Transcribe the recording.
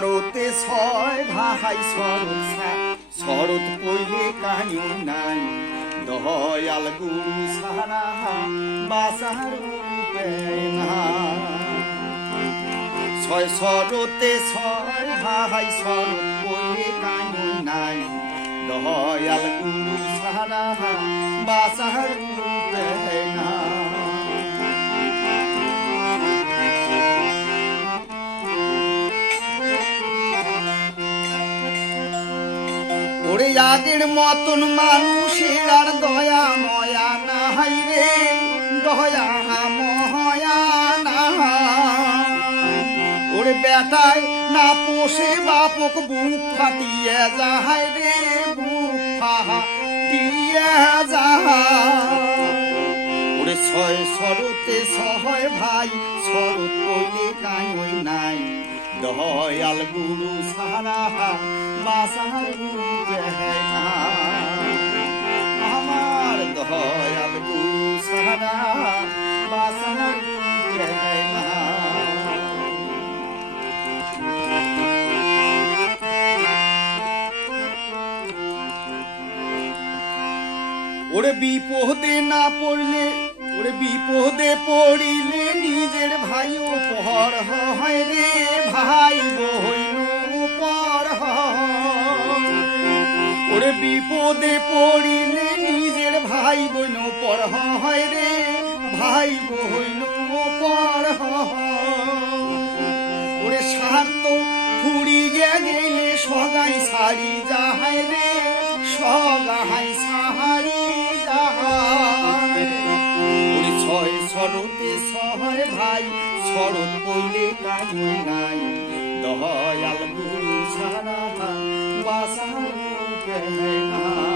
শরতে ছয় ভাই শরৎ পইলে কাহিও নাই দয়াল গুরু সারা বাসার রূপে না ছয় শরতে ছয় ভাই শরৎ পইলে কাহিও নাই দয়াল গুরু সারা বাসার রূপে না ওরে আগের মতন মানুষের আর দয়া ময়া নাই রে দয়া ময়া না ওরে বেটায় না পোষে বাপক বুক ফাটিয়ে যায় রে বুক ফাটিয়ে যায় ওরে ছয় শরতে ছয় ভাই শরৎ কইলে কাই নাই দয়াল গুরু সারা বাসার রূপে না আমার দয়াল গুরু সারা বাসার রূপে না ওরে বিপদে না পড়লে ওরে বিপদে পড়িলে নিজের ভাইও পর হয় রে ভাই বইন পর ওরে বিপদে পড়িলে নিজের ভাই বইন পর হয় রে ভাই বইন পর ওরে স্বার্থ ফুরিয়ে গেলে সগাই সারি যায় রে সগাই সারি ছয় শরতে ছয় ভাই শরৎ পইলে কাই নাই দয়াল গুরু সারা বাসার রূপে না